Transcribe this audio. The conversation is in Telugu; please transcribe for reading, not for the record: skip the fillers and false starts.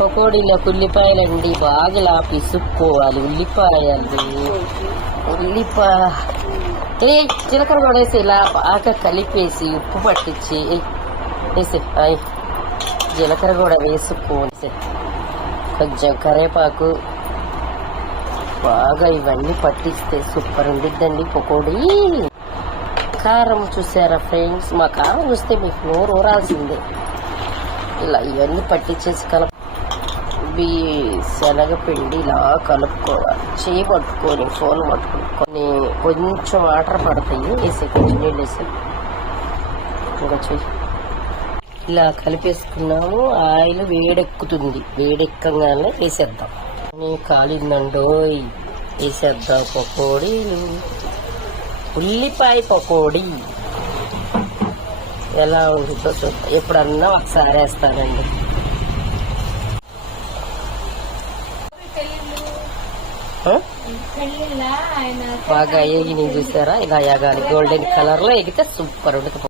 పకోడీలకు ఉల్లిపాయలండి బాగా ఇలా పిసుక్కోవాలి. జీలకర్ర కూడా వేసి ఇలా బాగా కలిపేసి ఉప్పు పట్టించి వేసి జీలకర్ర కూడా వేసుకోవాలి. కొంచెం కరివేపాకు బాగా ఇవన్నీ పట్టిస్తే సూపర్ ఉండిద్దండి పకోడీ. కారం చూసారా ఫ్రెండ్స్? మా కారం చూస్తే మీకు నోరు ఊరాల్సిందే. ఇలా ఇవన్నీ పట్టించేసి శనగపిండి ఇలా కలుపుకోవాలి. చేయి పట్టుకొని ఫోన్ పట్టుకొని కొంచెం వాటర్ పడతాయి వేసి కొంచెం నీళ్ళు వేసి ఇంకా చెయ్యి ఇలా కలిపేసుకున్నాము. ఆయిల్ వేడెక్కుతుంది. వేడెక్కగానే వేసేద్దాం. కాలిందండోయ్, వేసేద్దాం పకోడీలు. ఉల్లిపాయ పకోడీ ఎలా ఉంటుందో చూద్దాం. ఎప్పుడన్నా ఒకసారి వేస్తానండి. బాగా ఎగిని చూసారా? ఇలా ఎగాలి. గోల్డెన్ కలర్ లో ఎగితే సూపర్ ఉంటుంది.